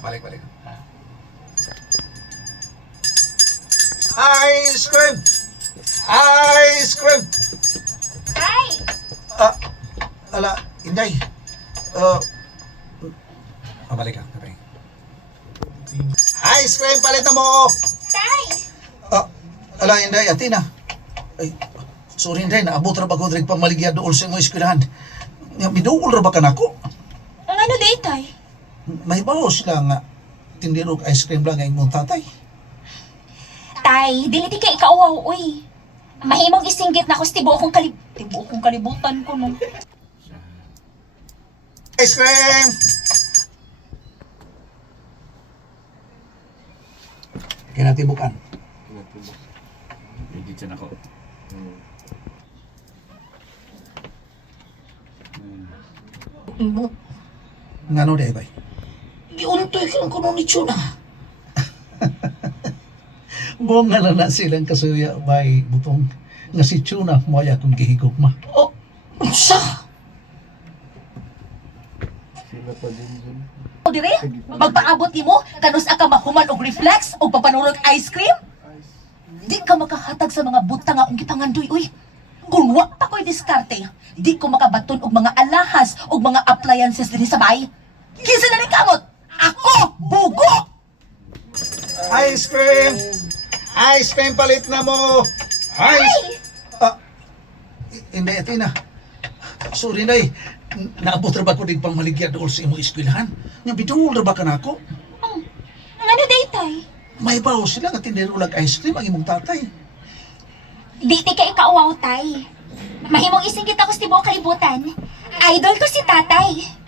Balik. Ice cream! Ice cream! Tay! Ala, Inday. Balik ka. Balik. Ice cream, palitan mo! Tay! Ala, Inday, Atina. Ay, sorry, Inday, naabot ra ba ko direk pamaligya doon sa imong eskwelahan? Binuol ra ba ka nako? Ang ano day, Tay? May bawas lang nga. Tindirog ice cream lang ang imong tatay. Tay, dili di kay ikauwaw, uy. Mahimong isinggit na ko sa tibuok kong kalibutan ko nung. Ice cream! Kinatibukan. Hindi siya nako. Ngano day bay? Giuntoy kang kuno ni Chuna. Buong nga na silang kasuya bay butong nga si Chuna moya kung gihigugma. O, unsa? O dire, magpaabot nimo kanus ka mahuman og reflex o papanulog ice cream? Di ka makahatag sa mga butang nga akong gipangandoy, uy. Kung wa pa ko'y diskarte, di ko makabaton og mga alahas og mga appliances din sa bay. Kinsa na ni kamot? Ako, bugo! Ice cream! Ice cream palit na mo! Ice! Hindi, Atina. Sorry, Nay. Naabot ra ba ko din pamaligya doon sa imong eskwelahan? Nga biduol ra ba ka nako? Ang ano day, Tay? May bawo sila nga tindirulag ice cream ang imong tatay. Di ti ka ikauwaw, Tay. Mahimong isinggit ako sa tibuok kalibutan. Idol ko si Tatay.